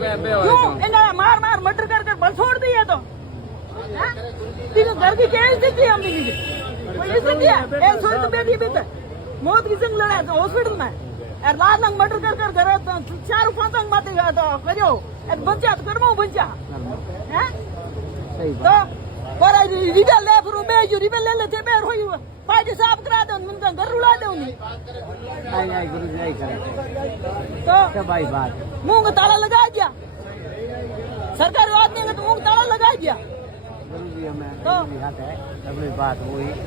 क्यों इन्हें मार मार मर्डर कर कर बल छोड़ दिया तो तीनों घर की क्या स्थिति है हमने की कोई स्थिति है एक छोड़ तो बेटी भी तो मौत की जंग लड़ा तो हॉस्पिटल में यार लाल नंग मर्डर कर कर घर तो 4-5 अंग माते गया तो करो एक बच्चा तो करमो बच्चा हैं तो पर रिबेल ले फिर बेजू रिबेल ले लेते बेर होई पार्टी साफ करा दो उनका घर उड़ा दो नहीं आई गुरु जी नहीं करे तो भाई बात मुंह का ताला लगा दिया सरकारी आदमी का तो मुंह का ताला लगा दिया गुरु जी हमें तो है अपनी बात हुई।